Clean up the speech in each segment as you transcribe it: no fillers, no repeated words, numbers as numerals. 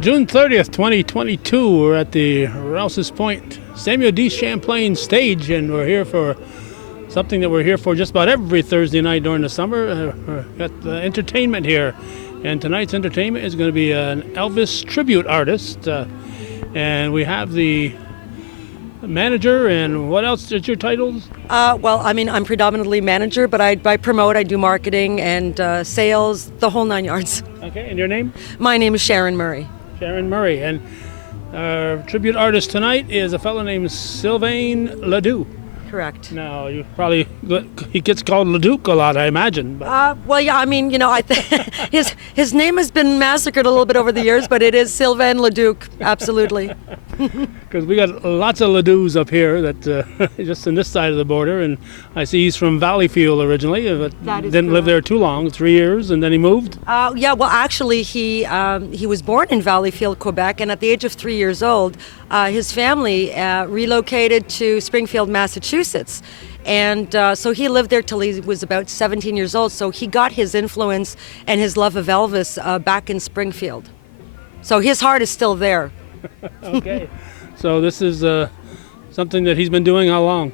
June 30th, 2022, we're at the Rouses Point Samuel D. Champlain stage, and we're here for something that we're here for just about every Thursday night during the summer. We've got the entertainment here, and tonight's entertainment is going to be an Elvis tribute artist, and we have the manager. And what else is your titles? I'm predominantly manager, but I promote, I do marketing and sales, the whole nine yards. Okay, and your name? My name is Sharon Murray. Sharon Murray. And our tribute artist tonight is a fellow named Sylvain LeDuc. Correct. Now, he gets called LeDuc a lot, I imagine. But. His name has been massacred a little bit over the years, but it is Sylvain LeDuc, absolutely. Because we got lots of LeDucs up here that just on this side of the border, and I see he's from Valleyfield originally, but didn't live there too long, 3 years, and then he moved. Actually, he was born in Valleyfield, Quebec, and at the age of 3 years old, his family relocated to Springfield, Massachusetts. And so he lived there till he was about 17 years old. So he got his influence and his love of Elvis back in Springfield. So his heart is still there. Okay. So this is something that he's been doing how long?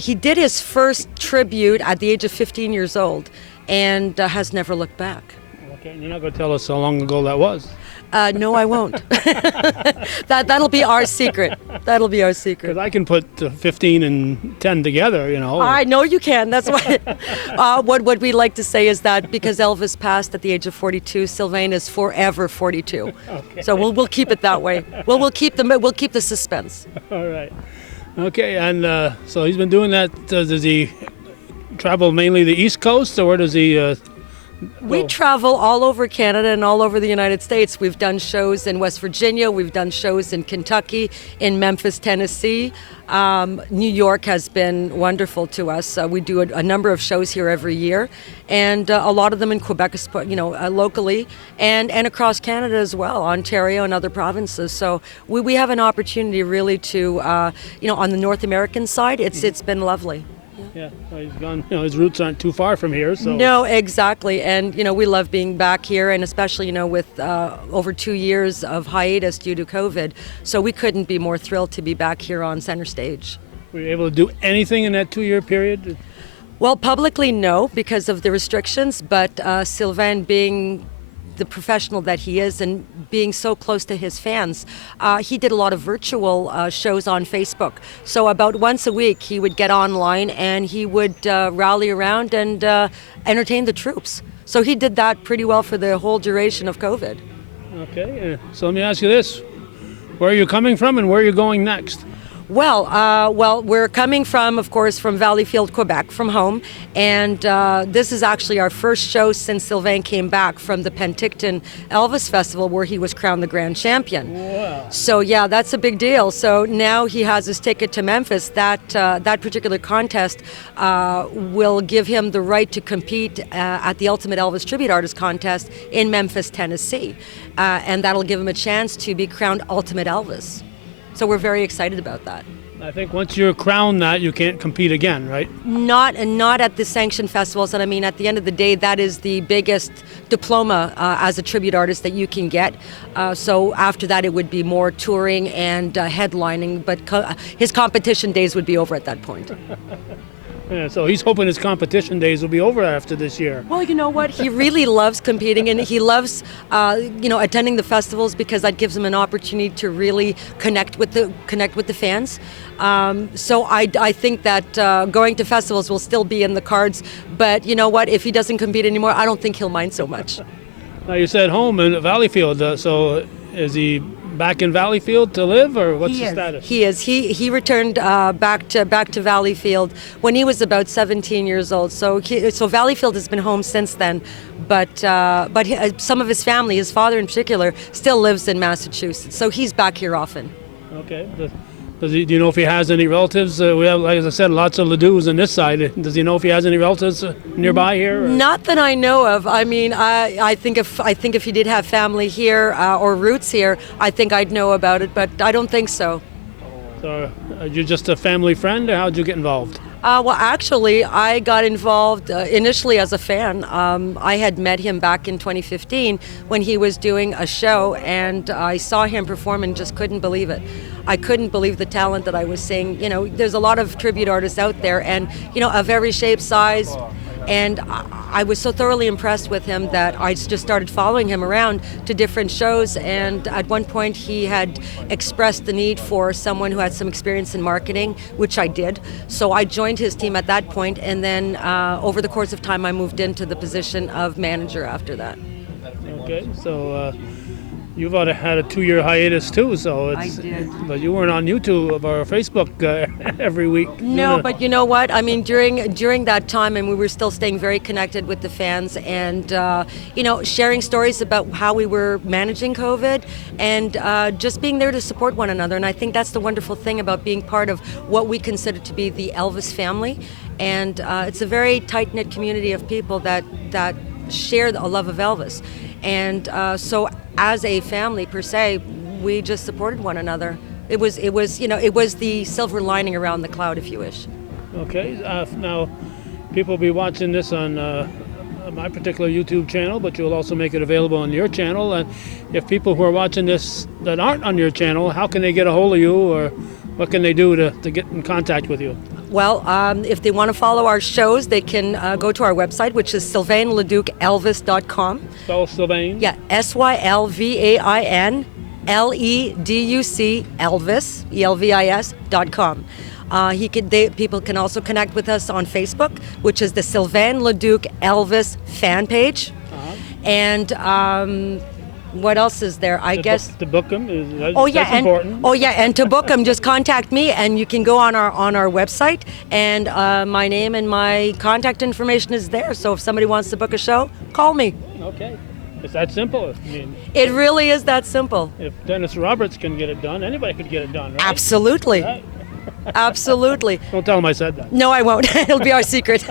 He did his first tribute at the age of 15 years old and has never looked back. Okay, you're not going to tell us how long ago that was. No, I won't. That'll be our secret. That'll be our secret. Because I can put 15 and 10 together, you know. I know you can. That's why. What we like to say is that because Elvis passed at the age of 42, Sylvain is forever 42. Okay. So we'll keep it that way. We'll keep the suspense. All right. Okay, and so he's been doing that. Does he travel mainly the East Coast, or where does he? We travel all over Canada and all over the United States. We've done shows in West Virginia. We've done shows in Kentucky, in Memphis, Tennessee. New York has been wonderful to us. We do a number of shows here every year, and a lot of them in Quebec, locally, and across Canada as well, Ontario and other provinces. So we have an opportunity really to, on the North American side, it's been lovely. Yeah, well, he's gone. His roots aren't too far from here. So. No, exactly, and we love being back here, and especially with over 2 years of hiatus due to COVID, so we couldn't be more thrilled to be back here on center stage. Were you able to do anything in that 2-year period? Well, publicly no, because of the restrictions, but Sylvain being the professional that he is and being so close to his fans, he did a lot of virtual shows on Facebook. So about once a week he would get online and he would rally around and entertain the troops. So he did that pretty well for the whole duration of COVID. Okay, so let me ask you this. Where are you coming from and where are you going next? Well, we're coming from, of course, from Valleyfield, Quebec, from home, and this is actually our first show since Sylvain came back from the Penticton Elvis Festival, where he was crowned the grand champion. Wow. So yeah, that's a big deal. So now he has his ticket to Memphis. That particular contest will give him the right to compete at the Ultimate Elvis Tribute Artist Contest in Memphis, Tennessee, and that'll give him a chance to be crowned Ultimate Elvis. So we're very excited about that. I think once you're crowned that, you can't compete again, right? Not at the sanctioned festivals. And I mean, at the end of the day, that is the biggest diploma as a tribute artist that you can get. So after that, it would be more touring and headlining. But his competition days would be over at that point. Yeah, so he's hoping his competition days will be over after this year. Well, you know what? He really loves competing, and he loves, attending the festivals because that gives him an opportunity to really connect with the fans. So I think that going to festivals will still be in the cards. But you know what? If he doesn't compete anymore, I don't think he'll mind so much. Now you said home in Valleyfield. So is he back in Valleyfield to live, or what's the status? He is. He returned back to Valleyfield when he was about 17 years old. So Valleyfield has been home since then, but some of his family, his father in particular, still lives in Massachusetts. So he's back here often. Okay. Do you know if he has any relatives? We have, like as I said, lots of LeDucs on this side. Does he know if he has any relatives nearby here? Or? Not that I know of. I mean, I think if he did have family here or roots here, I think I'd know about it. But I don't think so. So, are you just a family friend, or how'd you get involved? Well, actually, I got involved initially as a fan. I had met him back in 2015 when he was doing a show, and I saw him perform and just couldn't believe it. I couldn't believe the talent that I was seeing. You know, there's a lot of tribute artists out there, and, you know, of every shape, size, and I was so thoroughly impressed with him that I just started following him around to different shows. And at one point, he had expressed the need for someone who had some experience in marketing, which I did. So I joined his team at that point, and then over the course of time, I moved into the position of manager after that. Okay, so you've had a 2-year hiatus too, so it's. I did. But you weren't on YouTube or Facebook every week. No, but you know what? I mean, during that time, and we were still staying very connected with the fans, and you know, sharing stories about how we were managing COVID, and just being there to support one another. And I think that's the wonderful thing about being part of what we consider to be the Elvis family, and it's a very tight-knit community of people that share a love of Elvis, and so as a family per se, we just supported one another. It was you know, it was the silver lining around the cloud, if you wish. Okay, now people will be watching this on my particular YouTube channel, but you'll also make it available on your channel. And if people who are watching this that aren't on your channel, how can they get a hold of you, or what can they do to get in contact with you? Well, if they want to follow our shows, they can go to our website, which is SylvainLeDucElvis.com. Spell Sylvain? Yeah, SylvainLeDuc Elvis, ELVIS.com. People can also connect with us on Facebook, which is the Sylvain LeDuc Elvis fan page. And what else is there? I guess to book them is that's important. And to book them, just contact me, and you can go on our website, and my name and my contact information is there. So if somebody wants to book a show, call me. Okay, it's that simple. I mean, it really is that simple. If Dennis Roberts can get it done, anybody could get it done, right? Absolutely. Right. Absolutely. Don't tell him I said that. No, I won't. It'll be our secret.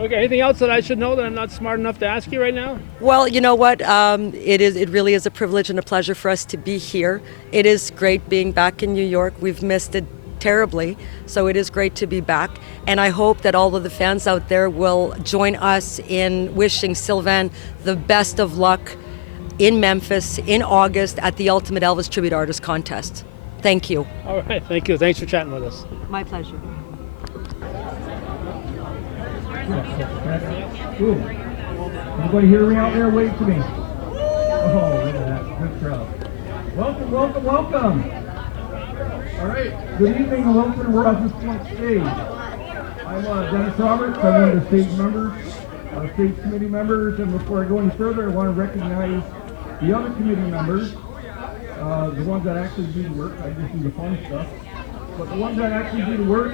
Okay, anything else that I should know that I'm not smart enough to ask you right now? Well, you know what? It really is a privilege and a pleasure for us to be here. It is great being back in New York. We've missed it terribly, so it is great to be back. And I hope that all of the fans out there will join us in wishing Sylvain the best of luck in Memphis in August at the Ultimate Elvis Tribute Artist Contest. Thank you. All right, thank you. Thanks for chatting with us. My pleasure. Ooh. Anybody hear me out there? Wait for me. Oh, look at that. Good crowd. Welcome, welcome, welcome. All right. Good evening and welcome to Rouses Point Stage. I'm Dennis Roberts. I'm one of the stage members, stage committee members. And before I go any further, I want to recognize the other committee members, the ones that actually do the work. I just do the fun stuff. But the ones that actually do the work,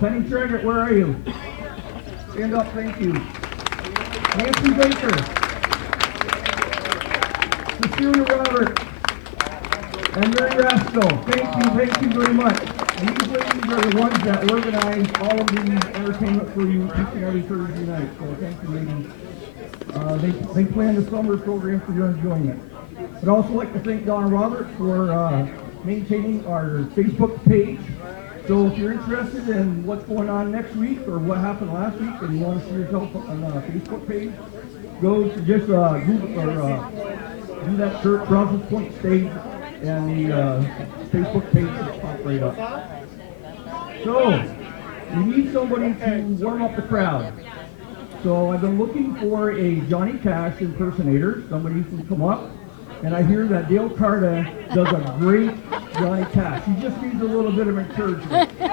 Penny Treggett, where are you? Stand up, thank you. Nancy Baker. Cecilia Robert. And Mary Rasco. Thank you very much. And these ladies are the ones that organize all of the entertainment for you each and every Thursday night. So thank you, ladies. They plan the summer program for your enjoyment. I'd also like to thank Donna Roberts for maintaining our Facebook page. So if you're interested in what's going on next week or what happened last week and you want to see yourself on the Facebook page, go to just Google or do that search, Rouses Point Stage, and the Facebook page will pop right up. So we need somebody to warm up the crowd. So I've been looking for a Johnny Cash impersonator, somebody who can come up. And I hear that Dale Carta does a great Johnny Cash. He just needs a little bit of encouragement. So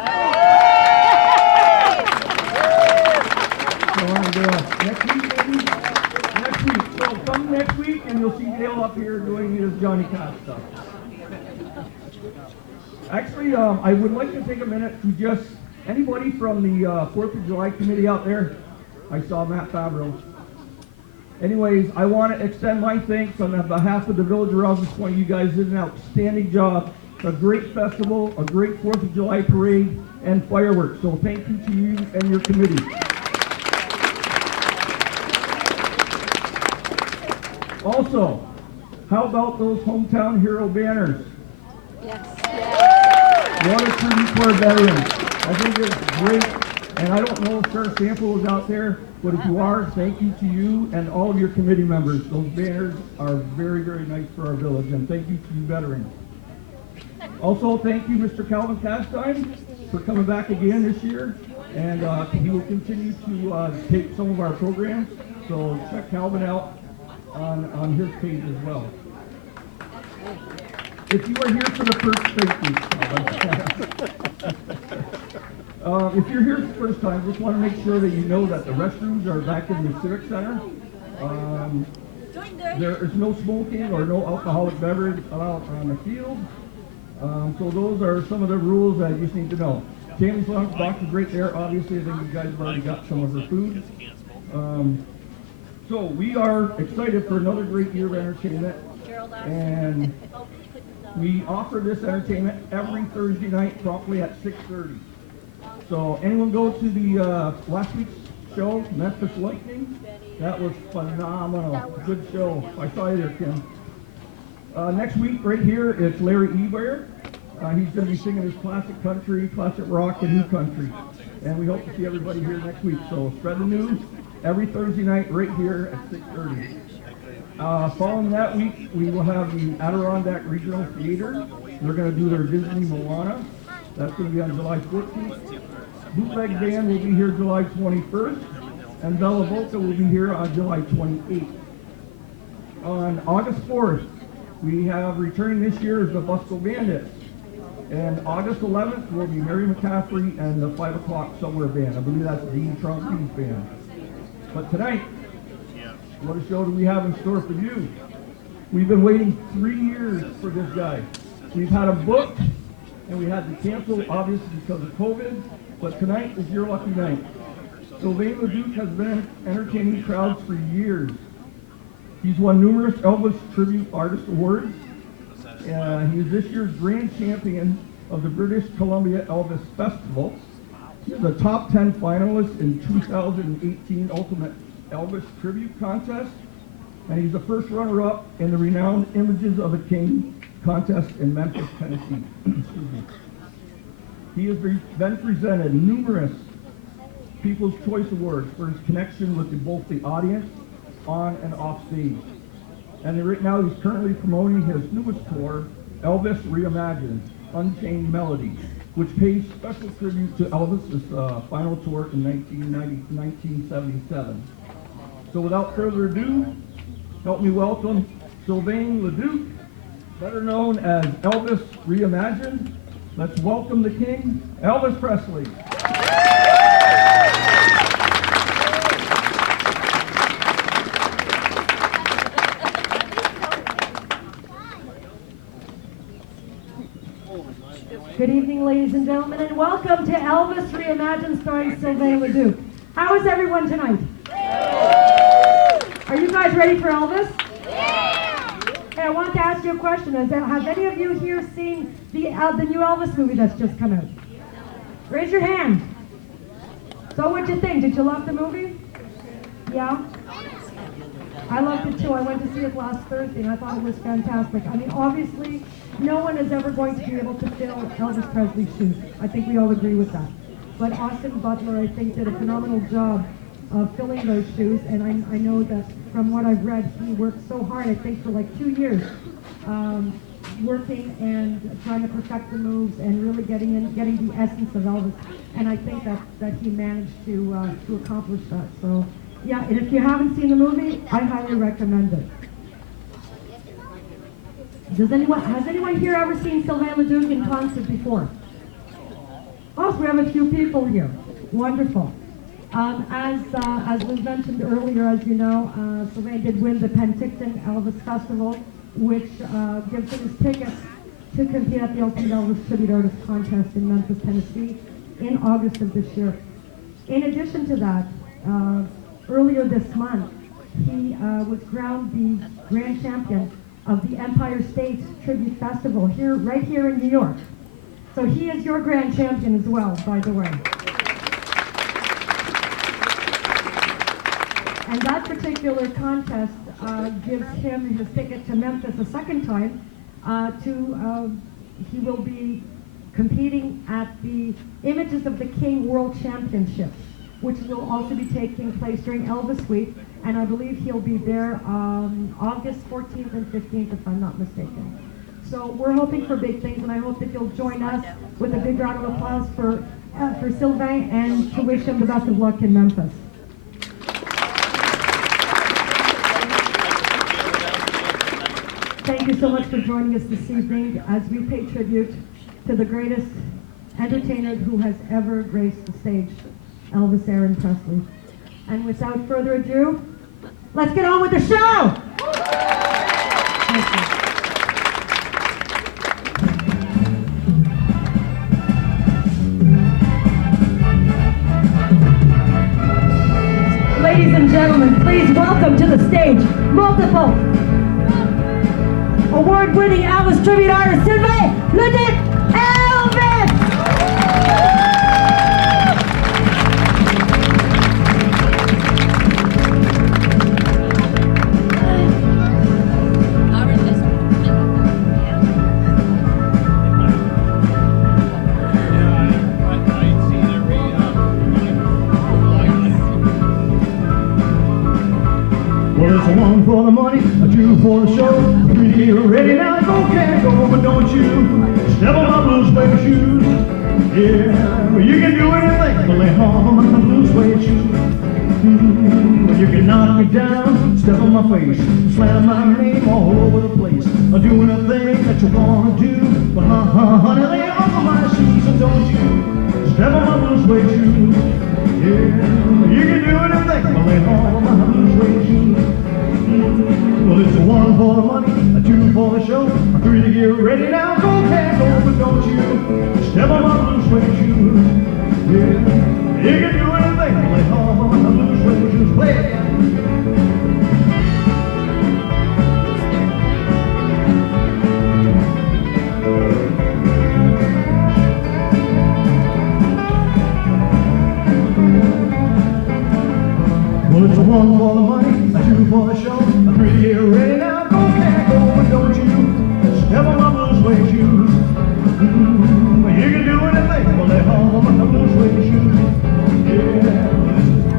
next week, maybe? Next week. So come next week and you'll see Dale up here doing his Johnny Cash stuff. Actually, I would like to take a minute to just, anybody from the 4th of July committee out there? I saw Matt Favreau. Anyways, I want to extend my thanks on behalf of the Village of Rouses Point. You guys did an outstanding job. A great festival, a great 4th of July parade, and fireworks. So thank you to you and your committee. Also, how about those hometown hero banners? Yes. What a tribute to our veterans. I think it's great, and I don't know if Sheriff Sample is out there, but if you are, thank you to you and all of your committee members. Those banners are very, very nice for our village, and thank you to you veterans. Also, thank you, Mr. Calvin Castine, for coming back again this year, and he will continue to take some of our programs, so check Calvin out on his page as well. If you are here for the first, thank you. If you're here for the first time, just want to make sure that you know that the restrooms are back in the Civic Center. There is no smoking or no alcoholic beverage allowed on the field. So those are some of the rules that you just need to know. Tammy's lunchbox is right there. Obviously, I think you guys have already got some of her food. So we are excited for another great year of entertainment, and we offer this entertainment every Thursday night promptly at 6:30. So anyone go to the last week's show, Memphis Lightning? That was phenomenal. Good show. I saw you there, Kim. Next week, right here, it's Larry Eber. He's going to be singing his classic country, classic rock, and new country. And we hope to see everybody here next week. So spread the news every Thursday night right here at 6:30. Following that week, we will have the Adirondack Regional Theater. They're going to do their Disney Moana. That's going to be on July 14th. Bootleg Band will be here July 21st. And Bella Volta will be here on July 28th. On August 4th, we have returning this year is the Busco Bandits. And August 11th will be Mary McCaffrey and the 5 o'clock Somewhere Band. I believe that's Dean Trompete's band. But tonight, what a show do we have in store for you? We've been waiting 3 years for this guy. We've had him booked, and we had to cancel, obviously, because of COVID. But tonight is your lucky night. Sylvain LeDuc has been entertaining crowds for years. He's won numerous Elvis Tribute Artist Awards. He is this year's grand champion of the British Columbia Elvis Festival. He's a top 10 finalist in 2018 Ultimate Elvis Tribute Contest. And he's the first runner-up in the renowned Images of a King contest in Memphis, Tennessee. He has been presented numerous People's Choice Awards for his connection with both the audience on and off stage. And right now he's currently promoting his newest tour, Elvis Reimagined, Unchained Melody, which pays special tribute to Elvis's final tour in 1977. So without further ado, help me welcome Sylvain LeDuc, better known as Elvis Reimagined. Let's welcome the king, Elvis Presley. Good evening, ladies and gentlemen, and welcome to Elvis Reimagined starring Sylvain LeDuc. How is everyone tonight? Are you guys ready for Elvis? Hey, I wanted to ask you a question. Have any of you here seen the new Elvis movie that's just come out? Raise your hand. So what'd you think? Did you love the movie? Yeah? I loved it too. I went to see it last Thursday and I thought it was fantastic. I mean, obviously, no one is ever going to be able to fill Elvis Presley's shoes. I think we all agree with that. But Austin Butler, I think, did a phenomenal job of filling those shoes. And I know that from what I've read, he worked so hard, I think, for like 2 years, working and trying to perfect the moves and really getting the essence of Elvis. And I think that he managed to accomplish that. So. Yeah, and if you haven't seen the movie, I highly recommend it. Has anyone here ever seen Sylvain LeDuc in concert before? Oh, so we have a few people here. Wonderful. As was mentioned earlier, as you know, Sylvain did win the Penticton Elvis Festival, which gives him his tickets to compete at the Ultimate Elvis Tribute Artist Contest in Memphis, Tennessee, in August of this year. In addition to that, earlier this month, he was crowned the grand champion of the Empire State Tribute Festival right here in New York. So he is your grand champion as well, by the way. And that particular contest gives him his ticket to Memphis a second time. He will be competing at the Images of the King World Championships, which will also be taking place during Elvis Week, and I believe he'll be there August 14th and 15th, if I'm not mistaken. So we're hoping for big things, and I hope that you'll join us with a big round of applause for Sylvain, and to wish him the best of luck in Memphis. Thank you so much for joining us this evening as we pay tribute to the greatest entertainer who has ever graced the stage, Elvis Aaron Presley. And without further ado, let's get on with the show! Thank you. Ladies and gentlemen, please welcome to the stage multiple award-winning Elvis tribute artist Sylvain LeDuc, Elvis! Well, it's a one for the money, a two for the show. Three to get ready now, go, can't go, but don't you step on my blue suede shoes. Yeah, well, you can do anything but lay on my blue suede shoes. Well, you can knock me down, step on my face, slam my name all over the place. I'm doing a thing that you wanna do, but honey, lay off of my shoes and don't you step on my blue suede shoes. Yeah, you can do anything but lay on my blue suede shoes. Well, it's a one for the money, a two for the show, a three to get ready now, go, can't go, but don't you step on my blue suede shoes. Yeah, you can do anything, lay on my blue suede shoes, play it. Well, it's a one for the money, a two for the show, a three to get ready now, go, can't go, but don't you step on my blue suede shoes. You can do anything, but lay on my blue suede shoes. Yeah,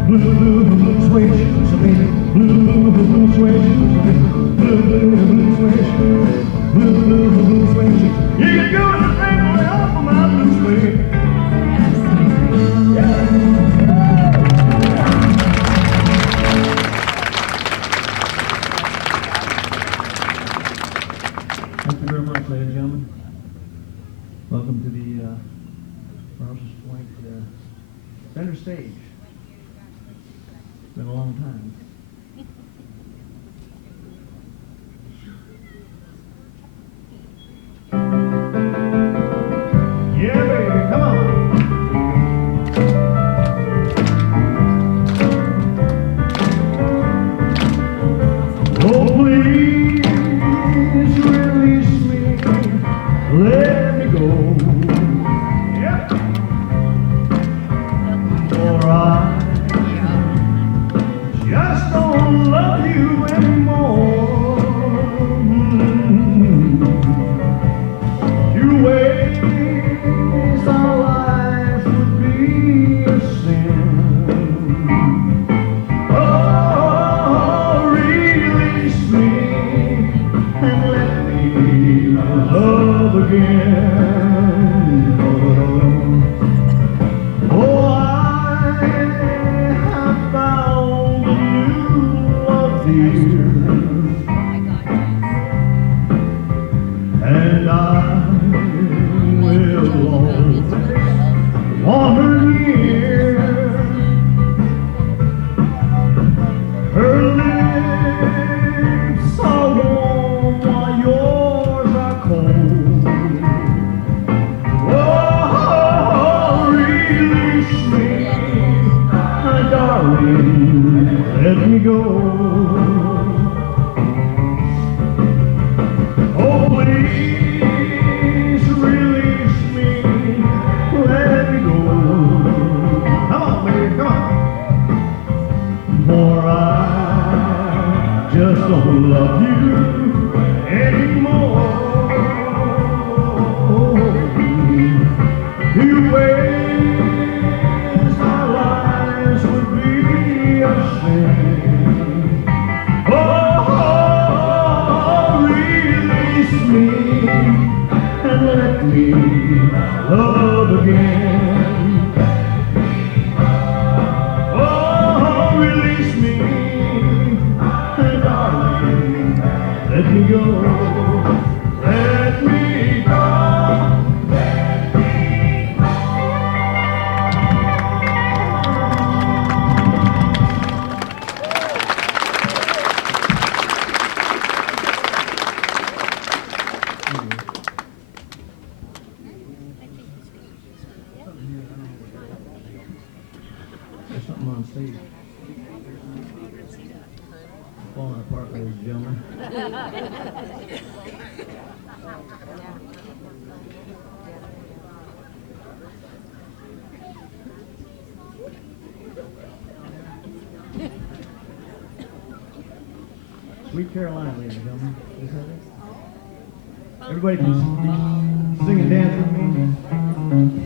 blue suede shoes, baby, blue suede shoes, baby, blue suede shoes, blue suede shoes. You can do anything, but lay off of my blue suede. Yeah. Thank you very much, ladies and gentlemen. Welcome to the Rouses Point center stage. It's been a long time. Yeah, baby, come on. Oh, please release me, let me go. Yep. For I just don't love you anymore. To waste our life would be a sin. Oh, release me and let me love again. Oh, I have found a new love, dear, and I will always want her near. Her lips are warm while yours are cold. Oh, release me, my darling, let me go. Oh, please release me, let me go. Come on, baby, come on. For I just don't love you anymore. falling apart, ladies and gentlemen. Sweet Carolina, ladies and gentlemen. Is that it? Everybody can sing and dance with me.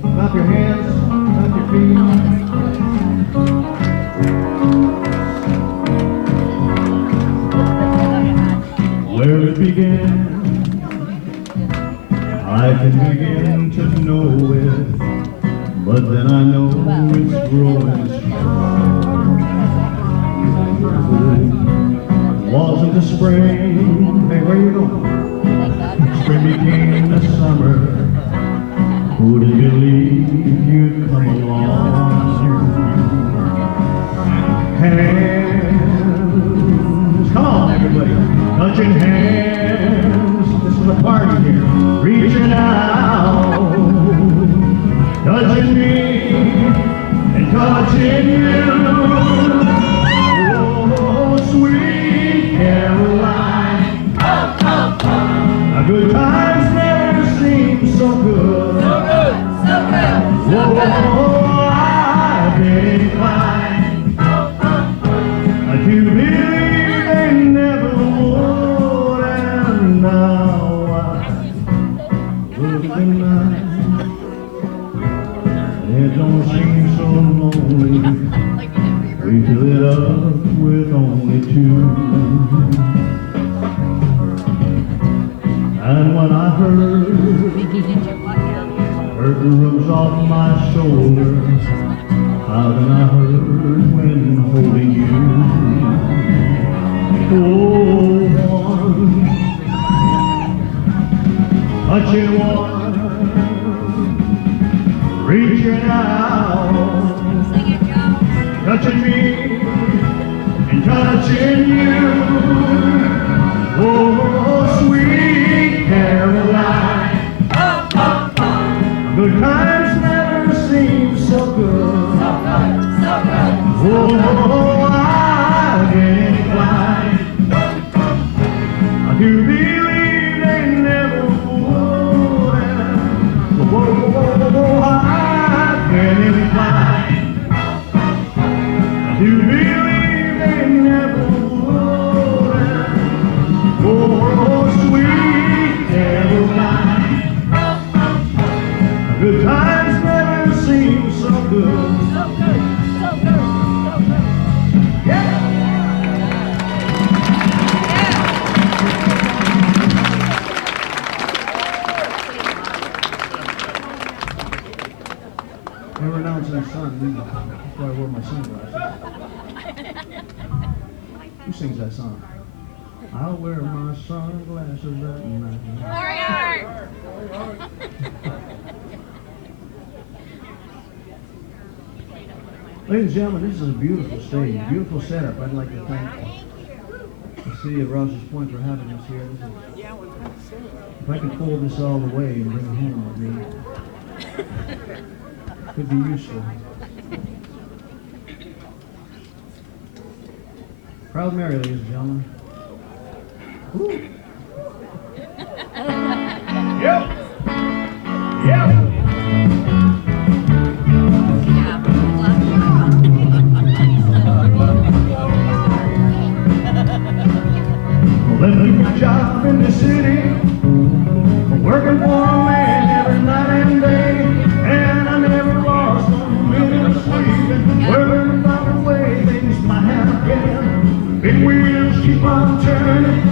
Clap your hands, clap your feet. Where it began, I can begin to know it, but then I know it's growing strong. Wasn't the spring, hey, where you going? Spring became the summer, who did believe you'd come along? Hands, come on everybody, touching hands, this is a party here, reaching out, touching me, and touching you, oh sweet Caroline. Good times never seem so good. So good, so good, so good. I've been inclined to believe they never would, and now I look at night. It don't seem so lonely. We fill it up with only two. And when I heard the rose off my shoulder, how then I heard when holding you. Oh, one, touching one, reaching out, touching me and touching you. Oh, sweet Caroline. Good times never seem so good. So good, so good. Oh, I've been inclined to believe they never would. Oh, I've been inclined to believe they never would. Oh, sweet Caroline. Good times never seem so good. So good, so good, so good. Yeah! We're announcing the sun. That's why I wore my sunglasses. Who sings that song? I'll wear my sunglasses at night. Ladies and gentlemen, this is a beautiful stage, beautiful setup. I'd like to thank the city of Rouses Point for having us here. If I could fold this all away and bring it home with me, it could be useful. Proud Mary, ladies and gentlemen. Woo. Yep. Yep. Well, let me get a job in the city, working for a man every night and day, and I never lost a minute of sleep, and worried about the way things might have been. Big wheels keep on turning,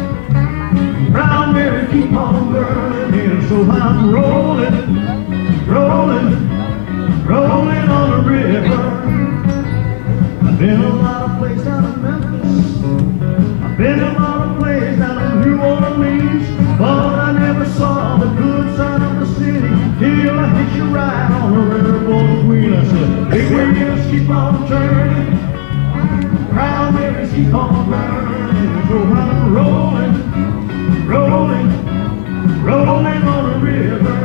brown berry keep on burning, so I'm rolling, rolling, rolling on the river. I've been a lot of places out of Memphis, I've been a lot of places out of New Orleans, but I never saw the good side of the city till I hit you right on the railroad wheel. I said, big wheels keep on turning, brown berries keep on burning, so I'm rolling, rolling, rolling on the river.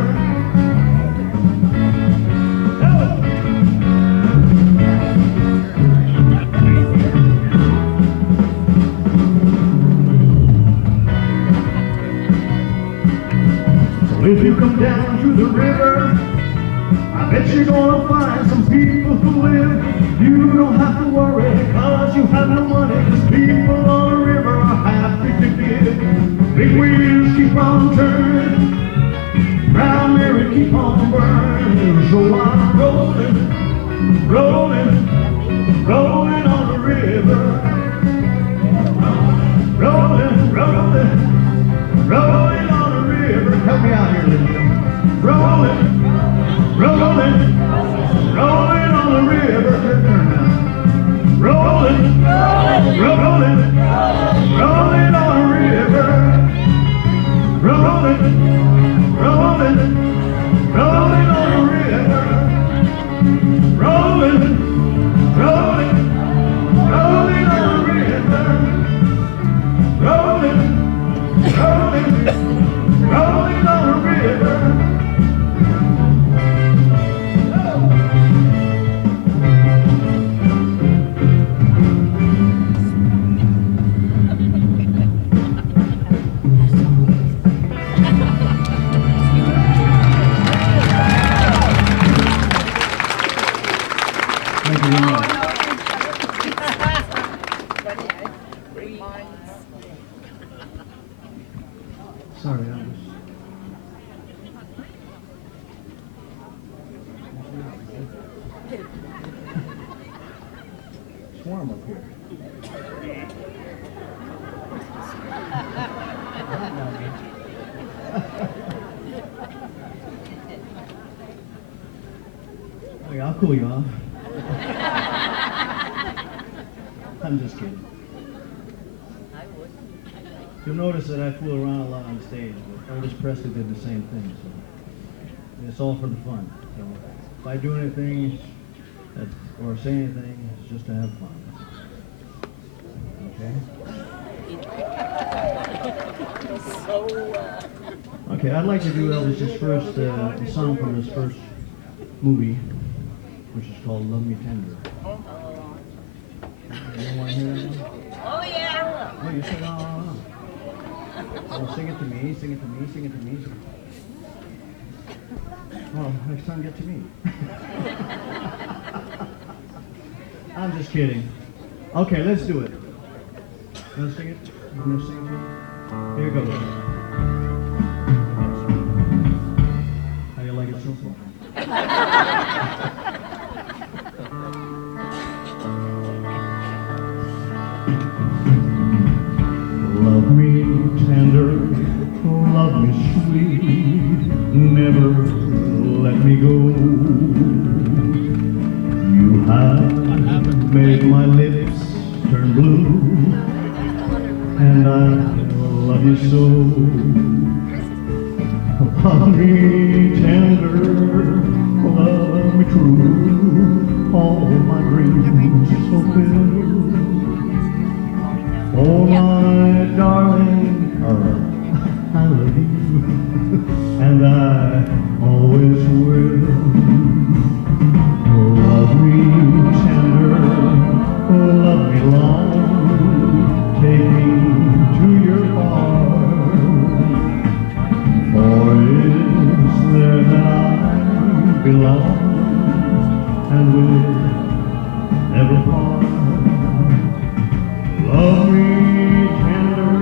you come down to the river, I bet you're gonna find some people who live. You don't have to worry, cause you have no money, cause people on the river are happy to give. Big wheels keep on turning, brown Mary keep on burning. So I'm rolling, rolling, rolling on the river. Rolling, rolling, rolling on the river. Help me out here, Linda. Rolling, rolling, rolling on the river. Turn now. Rolling, rolling, rolling, rolling on the river. Rolling, rolling, rolling on the river. Rolling, rolling, rolling on the river. Rolling, rolling, rolling on the river. Thank you very much. Sorry, Elvis. It's warm up here. Okay, I'll cool you off. I'm just kidding. You'll notice that I fool around a lot on stage, but Elvis Presley did the same thing, so it's all for the fun. So if I do anything or say anything, it's just to have fun. Okay? Okay, I'd like to do Elvis's first song from his first movie, which is called Love Me Tender. You want to hear that one? Oh, yeah. Oh, you said, oh. Oh, sing it to me, sing it to me, sing it to me. Well, next time get to me. I'm just kidding. Okay, let's do it. You want to sing it? You want to sing it to me? Here goes. How do you like it so far? Love me tender, love me sweet, never let me go. You have made my lips turn blue, and I love you so. Love me tender, love me true, all my dreams fulfill. Oh my darling, I love you, and I always will. Love me tender, love me long, take me to your heart, for it's there that I belong, and will never part. Love me tender,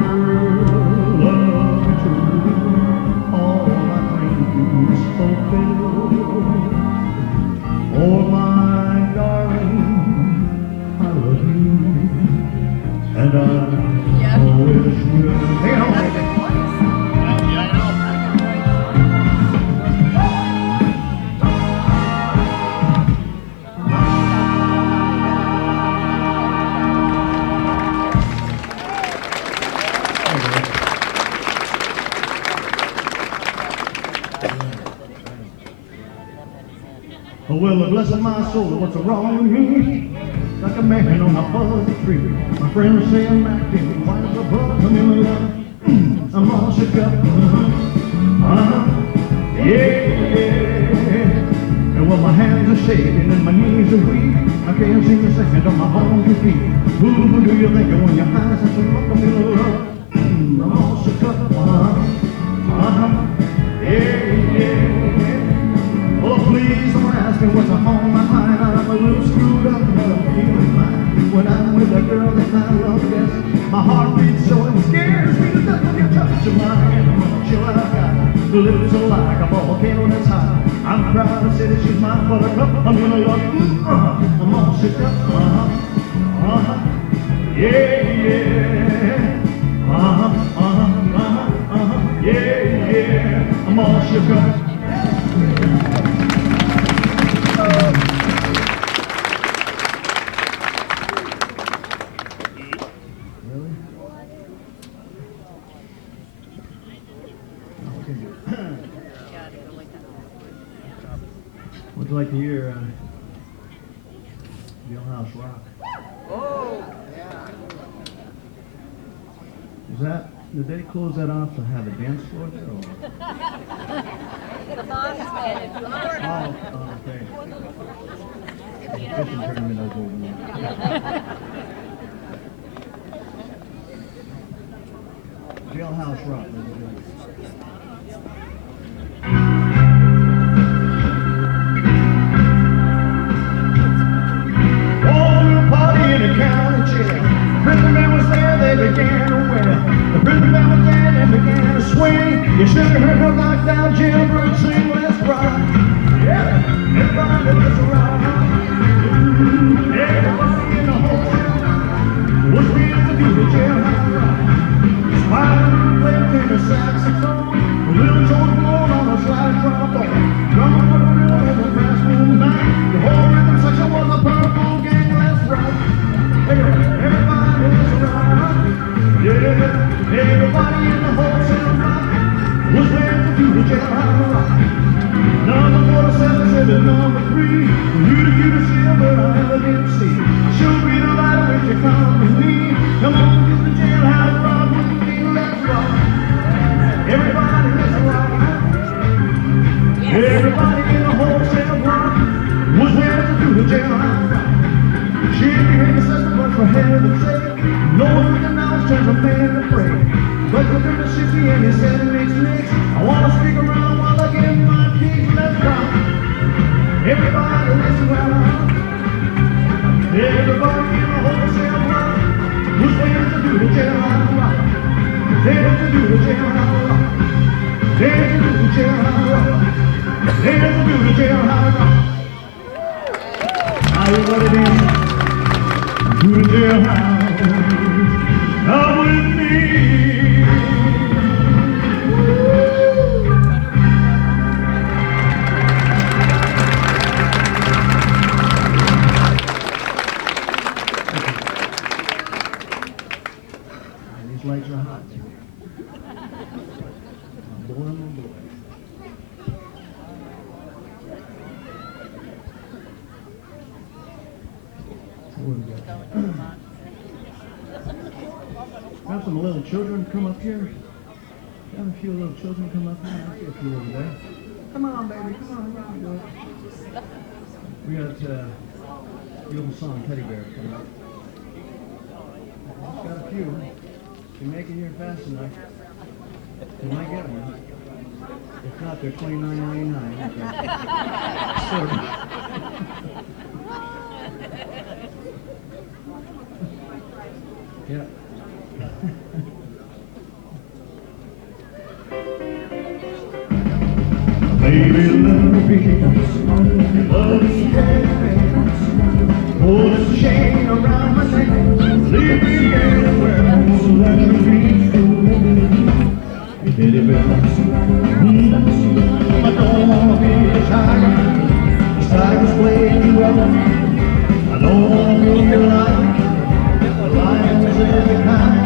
love me true, all my dreams fulfill. Oh my darling, I love you, and I always will. Hey, Oh, well, bless my soul, what's wrong with me? Like a man on a fuzzy tree. My friends say I'm acting quite a bug. I'm in love. I'm all shook up. Yeah. And well, my hands are shaking and my knees are weak. I can't seem to stand on my own two feet. Who do you think of when your eyes have to look at me, love? I'm all shook up. Yeah. My heart beats so it scares me to death when you touch my hand. I'm gonna chill out, I got lips are like a volcano that's high. I'm proud to say that she's my buttercup. I'm gonna love, I'm all shook up, yeah, yeah, yeah, yeah, I'm all shook up. Would you like to hear Jailhouse Rock? Oh, yeah. Is that, did they close that off to have a dance floor there? Or? The boss man, if you want. Oh, okay. The fishing tournament does over there. Jailhouse Rock. Prison man was there, they began to wail. The prison man was there, they began to swing. You should have heard her knock down jailbird sing, let's rock. Yeah, everybody let's rock. Everybody in the hotel was ready to do the jailhouse rock. Spider playing the saxophone, little George blowing on a slide trombone. Drumming with a real and a brass boom bang. The whole rhythm section was a purple gang, let's rock. Everybody is rock, yeah. Everybody in the hotel rock was ready to do the jailhouse rock. Number 47 said to number 3, you the cutest silver I ever did see. She'll be the light when you come with me. Come on, do the jailhouse rock with me, let's rock. Everybody, let's rock. Everybody in the hotel rock was ready to do the jailhouse rock. She became a sister, but for heaven's sake, no one with the knowledge turns a man to pray. But look at the shifty and he said it makes mix. I want to stick around while I get my kicks, let's rock. Everybody, let's rock. Everybody in the wholesale rock was ready to do the jailhouse rock. Ready to do the jailhouse rock. Ready to do the jailhouse rock. Ready to do the jailhouse rock. Are you ready to to the jailhouse, come with me. These lights are hot. Boy, oh boy. Got some little children come up here. Got a few little children come up here. I see a few over there. Come on, baby. Come on. You can do it. We got beautiful song, Teddy Bear, coming up. Just got a few. If you make it here fast enough, you might get one. If not, they're $29.99. Yeah. Baby, love me, love me, pull this chain around my neck, leave me anywhere, let me be. Teddy bear, I don't wanna be a tiger, this tiger's way too rough. I don't wanna be a lion, a lion's every kind.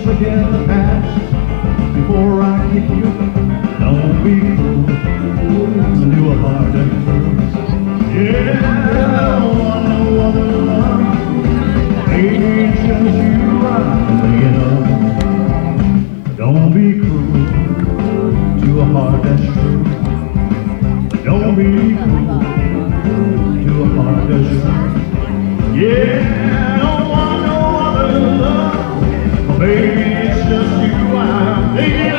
just forget the past before I kick you. Don't be cruel to a heart that hurts. Yeah, I don't want no other love. Baby, it's just you I'm thinking of. Don't be cruel to a heart that's true. Don't be cruel to a heart that's true. Yeah, I don't want no other love. Baby, it's just you I'm thinking of.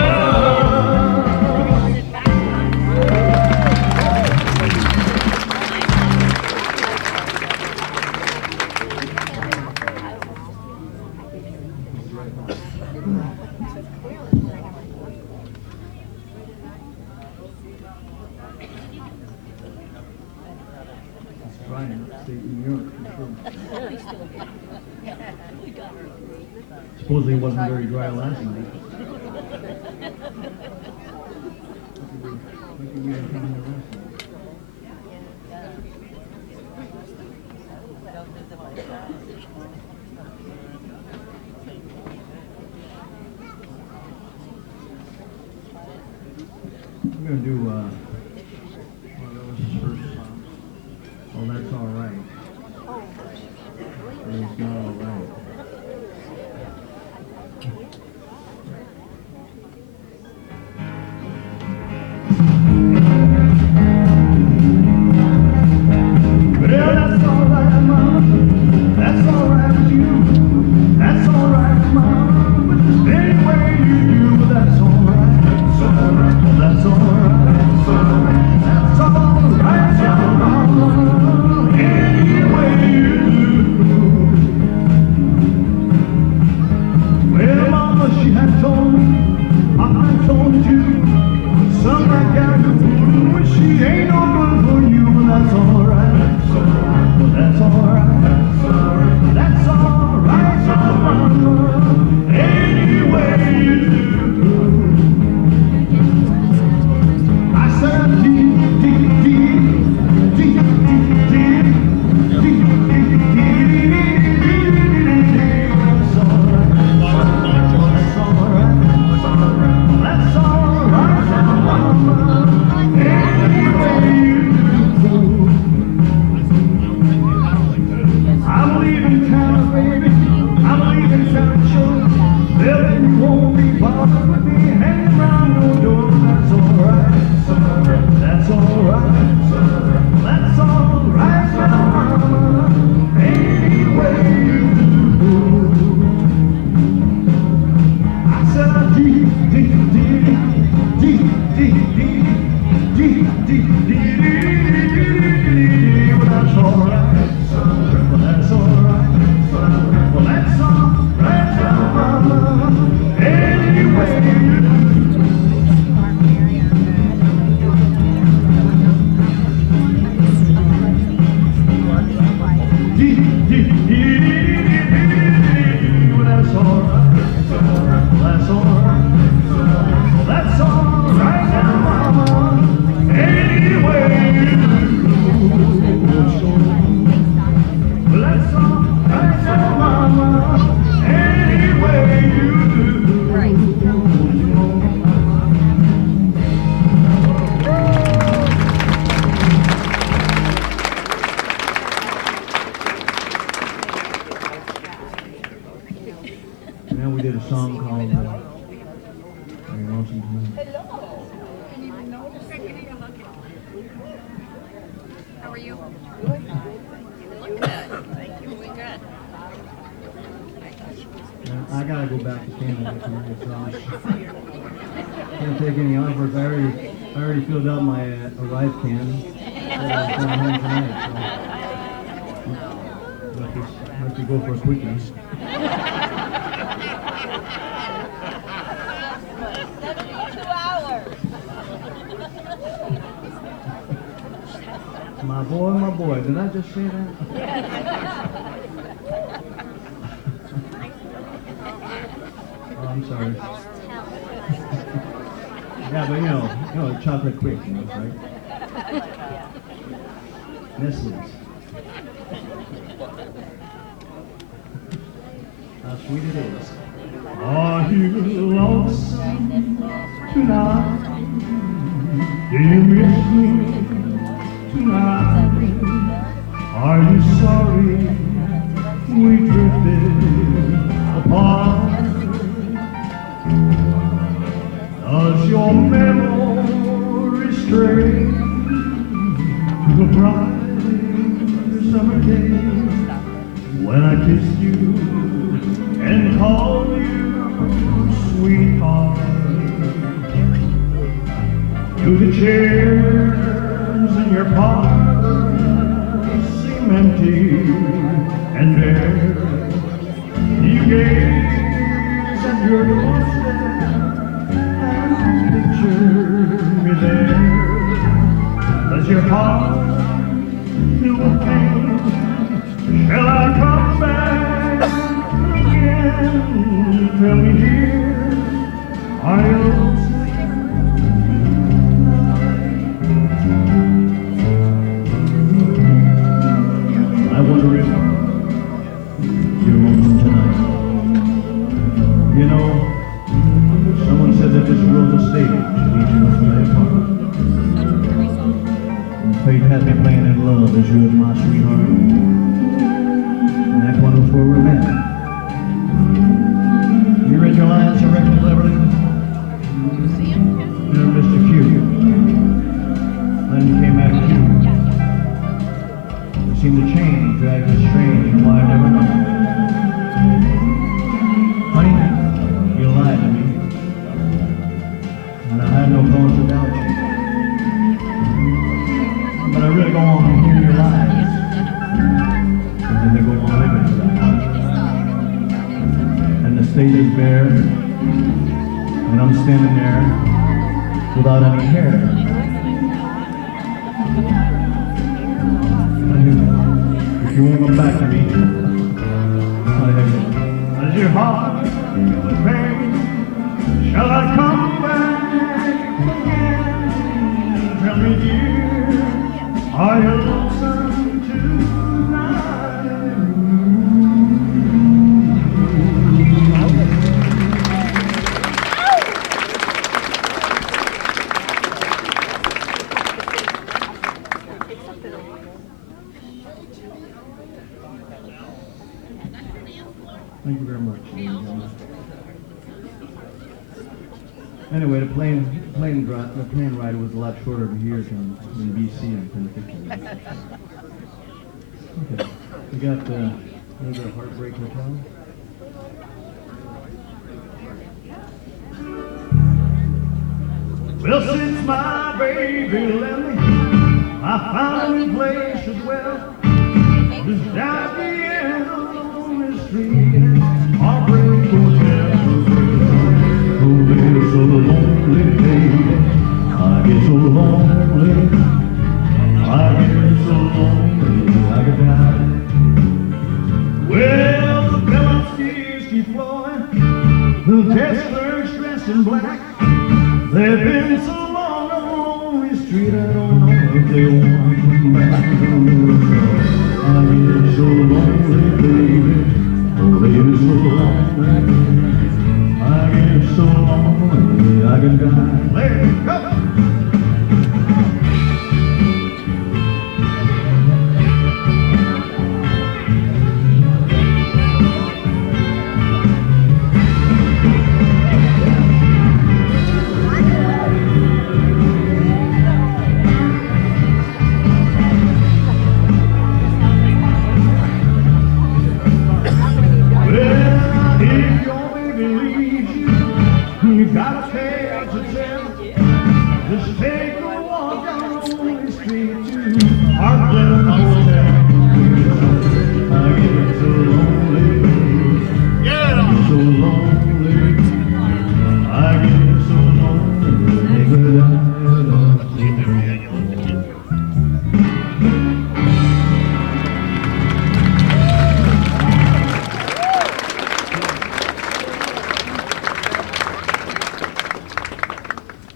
Supposedly it wasn't very dry last night. I'm going to do one of those first songs. Oh, that's all right. It's not all right. Well, that's all right, Mama. That's all right with you. That's all right, Mama. But any way you do, that's all right. That's all right. That's all right. That's all right, Mama. Any way you do. Well, Mama, she had told me, I told you, some I got to do, but she ain't no good for you, but that's all right. Well, that's all right. That's all right, Mama. Any way you do. I said, dee, dee, dee, dee, dee, dee, dee, dee, dee. That's all right. That's all right. That's all right, Mama. Any way you do. I'm leaving town, baby. I'm leaving town, sure. Well, then you won't be bothered with me hanging around no door. That's all right. That's all right. That's all right, Mama. Any way you do. I said, dee, dee, dee, dee, dee, dee, dee, dee, dee, dee. Well, that's all right. Well, that's all right. Well, that's all right, Mama. Any way you do. Dee, dee, dee, dee, dee, dee. Well, that's all right. That's all right. Well, that's all right now, Mama. Any way you do. Well, that's all right now, Mama. Any way you do. And then we did a song called Very Lonesome Tonight. How are you? Look good. Doing good. I gotta go back to Canada tonight, so I can't take any offers. I already filled out my Arrive can. So I'm going home tonight, so have to go for a quickie. 72 hours. My boy, did I just say that? Oh, I'm sorry. Yeah, but you know, chocolate quick, right? Nestle's. How sweet it is. Oh, feel lonesome tonight? Do you miss me tonight? Are you sorry we drifted apart? Does your memory stray to the bright summer day when I kissed you and called you sweetheart? Do the chairs in your parlor seem empty and bare? You gaze at your doorstep and picture me there. Does your heart do a thing? Shall I come back again? Tell me, dear, are you lonesome? I wonder if you're lonesome tonight. You know, someone said that this world's a stage, each must play a part. And fate had me playing in love as you and my sweetheart. And that one was where we met. You read your lines so record cleverly. You're Mr. Q. Then you came back to you. You seemed to change, drag us strange, and why I never know. Honey, you lied to me. And I had no cause to doubt you. But I really go on and hear your lies. And they go on living without you. And the stage is bare. And I'm standing there without any hair. If you won't come back to me, does your heart feel the pain? Shall I come back again? Tell me, dear, are you lonesome tonight? Thank you very much. Anyway, the plane ride was a lot shorter to here than BC and Penticton. Okay, we got another Heartbreak Hotel. Well, since my baby left me, I found a new place as well. Just down at the end of the street, Heartbreak Hotel. Oh, baby, so lonely, baby. I get so lonely. I get so lonely, I could die. Well, the Phillips keep flowing. The Teslas dressed in black. They've been so long on the lonely street, I don't know if they want to come back. I get so lonely, baby. Oh, baby, so lonely. I get so lonely, I can die. Let it go!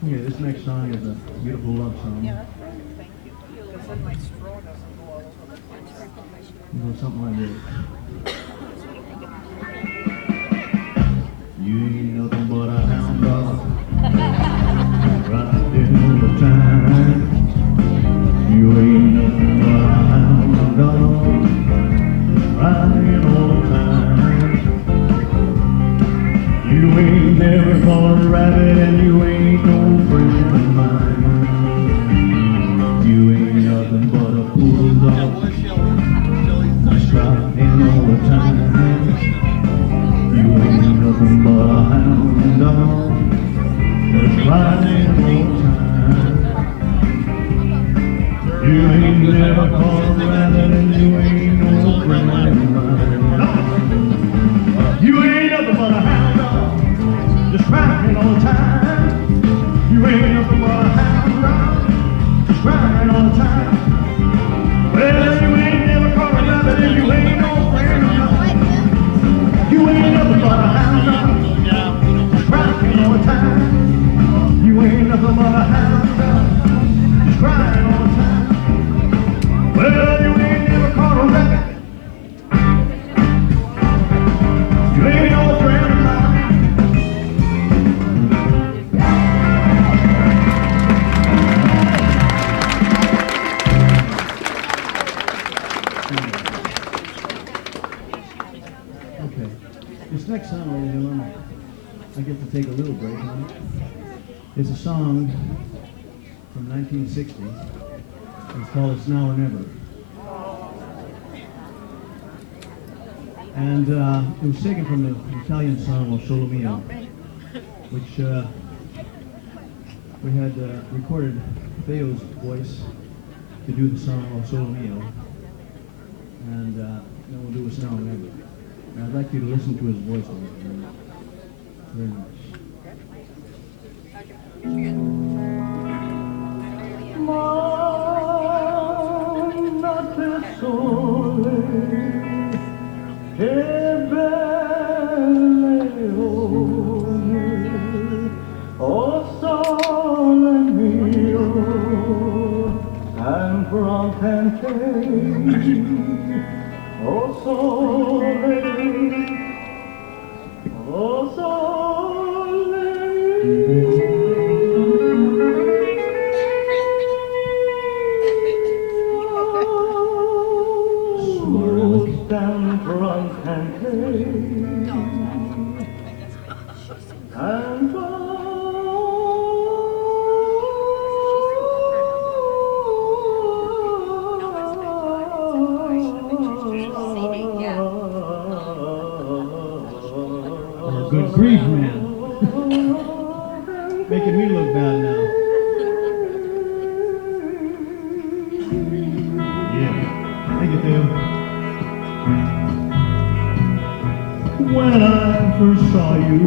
Yeah, this next song is a beautiful love song. Yeah, that's right. Thank you. My straw doesn't go all over the place. You know, something like this. You ain't no call a rabbit and you ain't no friend of mine. You ain't nothing but a bulldog, crying all the time. You ain't nothing but a hound dog, that's crying all the time. You ain't never caught a rabbit and you ain't no friend of mine. You ain't nothing but a hound dog, just crying all the time. You ain't nothing but a hound dog, just crying all the time. Well, you ain't never caught a rabbit and you ain't no friend of mine. You ain't nothing but a hound dog, just crying all the time. You ain't nothing but a hound dog, just crying all the time. Well, you ain't never caught a rabbit. You ain't no friend of mine. Okay. This next song, ladies and gentlemen, I get to take a little break on it. It's a song from 1960. It's called It's Now or Never. And it was taken from the Italian song O Solo Mio, which we had recorded Theo's voice to do the song O Solo Mio. And then we'll do It's Now or Never. And I'd like you to listen to his voice a little bit. Very much. Good grief, man. Making me look bad now. Yeah. Thank you, Theo. When I first saw you,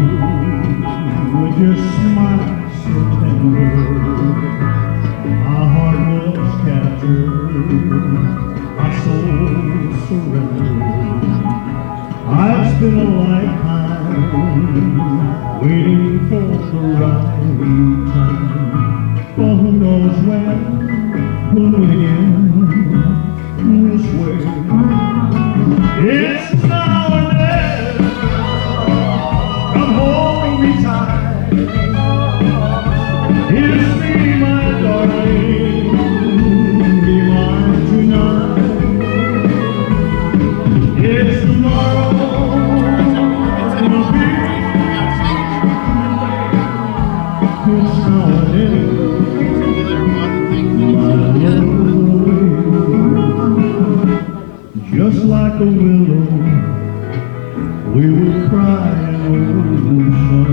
with your smile so tender, my heart was captured, my soul surrendered. I've spent a lifetime waiting for the right time. But who knows when we'll meet again this way. It's now or never. Come hold me tight. It's me, my darling. Be mine tonight. It's tomorrow. Just like a willow, we will cry in ocean,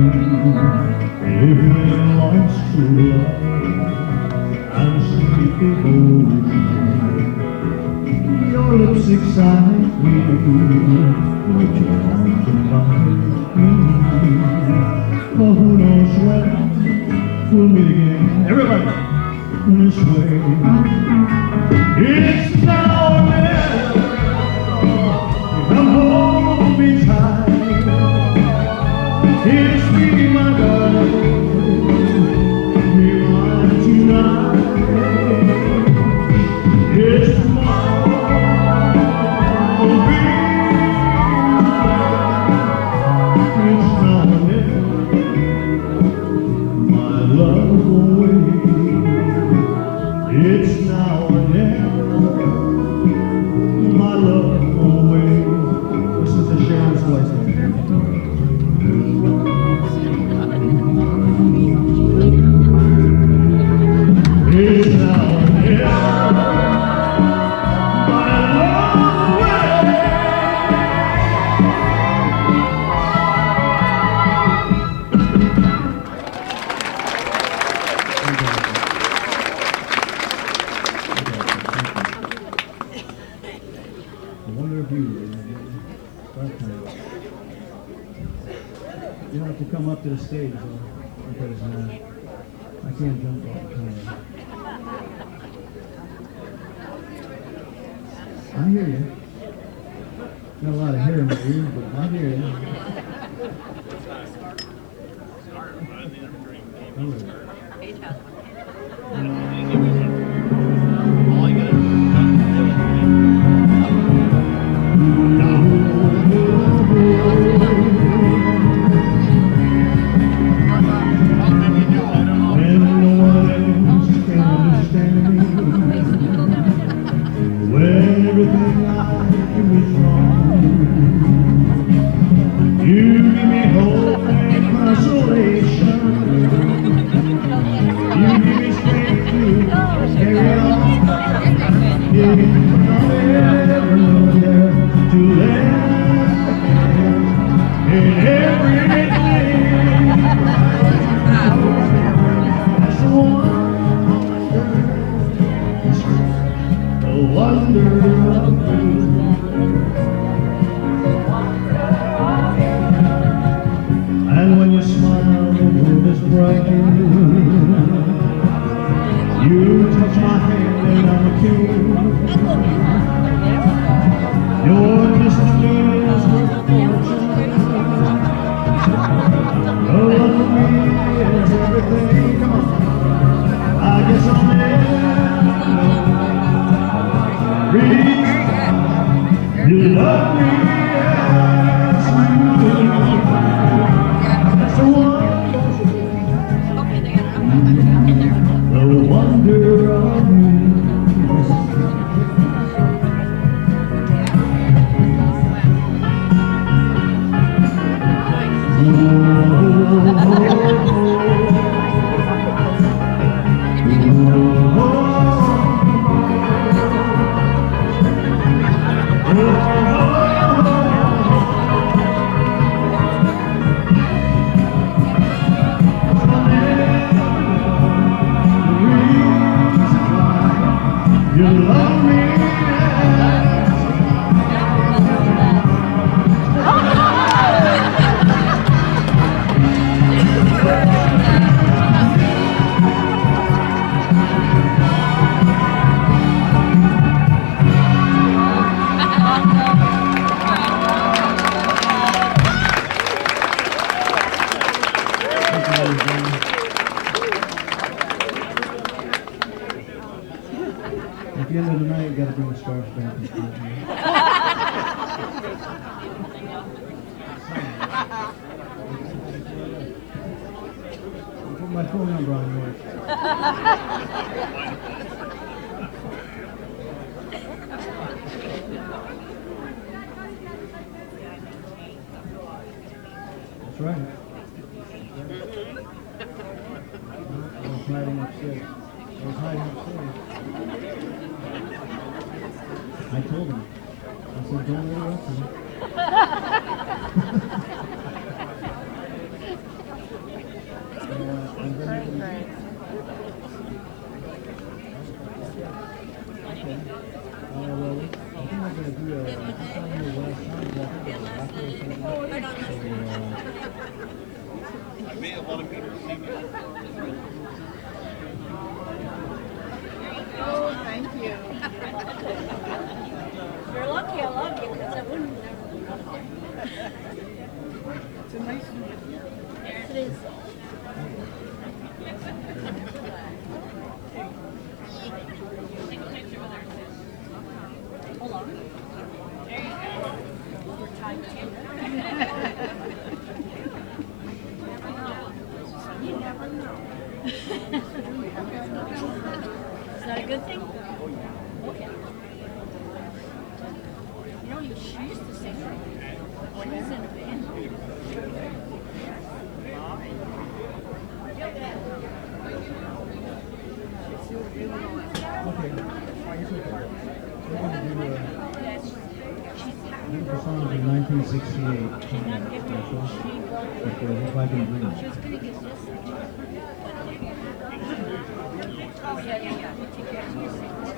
living life's true love and sweet devotion. Your lips excite me, but your arms invite me. For who knows when we'll meet again. Everybody, this way. It's now or never. Come hold me tight. It's me, my darling. Be mine tonight. It's tomorrow. It's now or never. My love away. It's now or never. My love away. This is the Sharon's voice. You don't have to come up to the stage, though, because I can't jump all the time. I hear you. Got a lot of hair in my ears, but I hear you. And when you smile, the world is bright. You touch my hand and I'm a king. Your kiss to me is worth a fortune. Your love for me is everything. Come on. I guess I'll never know. Reason you love me as you do. That's the one. The wonder of me. You love me. At the end of the night, you gotta bring the scarf back and stuff. I'll put my phone number on yours. That's right. I was hiding upstairs. I told him. I said, don't interrupt me. Well, I think I'm going to do a I may have a lot of people see me. Oh, thank you. You're lucky I love you because I wouldn't never. It's a nice one. Yes, it is. Hold on. There you go. We're tied too. You never know. Is that a good thing? Okay. You know, she used to sing when she was in a band. Okay. We're going to do a song from 1968. If I can bring it. She was going to get this. Oh, yeah. Take care of your sickness.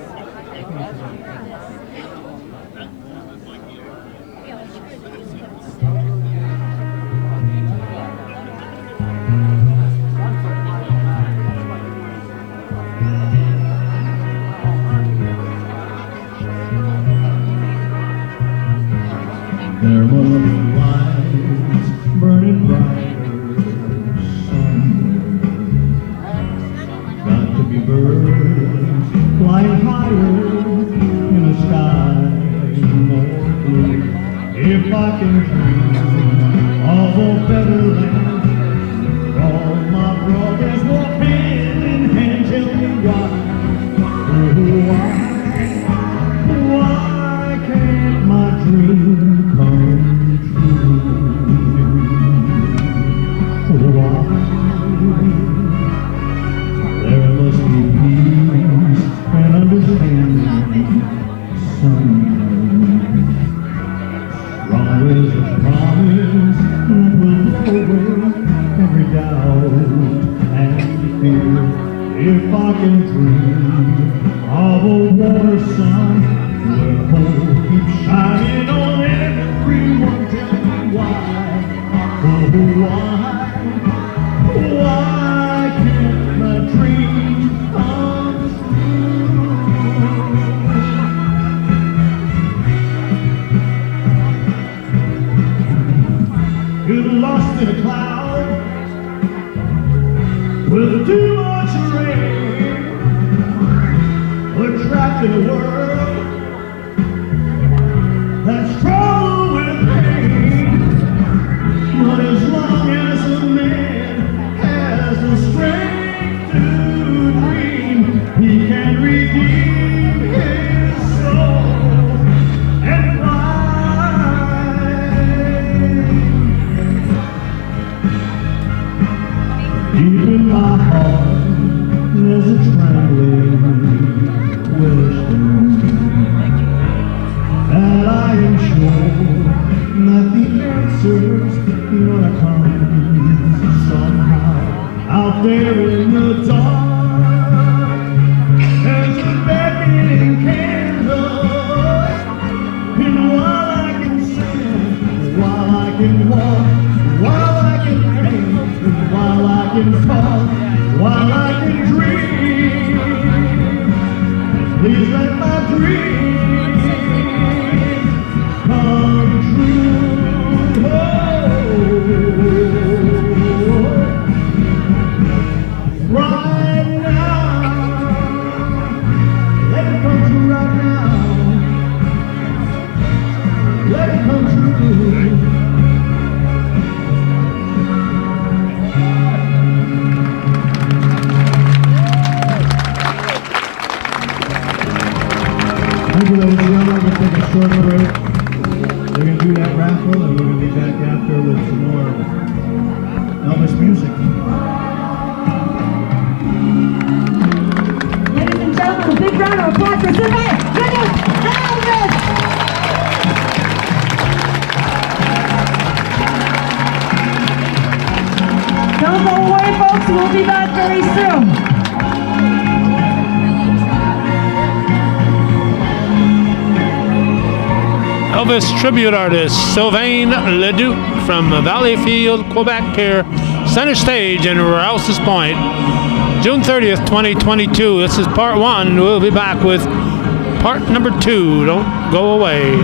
If I can dream of a warmer sun, where hope keeps shining on everyone, tell me why, oh why can't my dream come true? Get lost in a cloud with too much rain. We're trapped in a world that's troubled with pain. But as long as a man has the strength to dream, he can redeem his soul and fly. Deep in my heart, there's a trembling wishing that I am sure that the answer's gonna come somehow. Out there in the dark, there's a beckoning candle, and while I can sing, while I can walk, while I can paint, and while I can talk, while I can dream, please let my dreams come true. Oh, right now, let it come true right now. Let it come true. Thank you, ladies and gentlemen. We're going to take a short break. We're going to do that raffle, and we're going to be back after with some more Elvis music. Ladies and gentlemen, a big round of applause for Sylvain LeDuc, Elvis! Don't go away, folks. We'll be back very soon. Elvis tribute artist Sylvain LeDuc from Valleyfield, Quebec here, center stage in Rouses Point, June 30th, 2022. This is part one. We'll be back with part number two. Don't go away.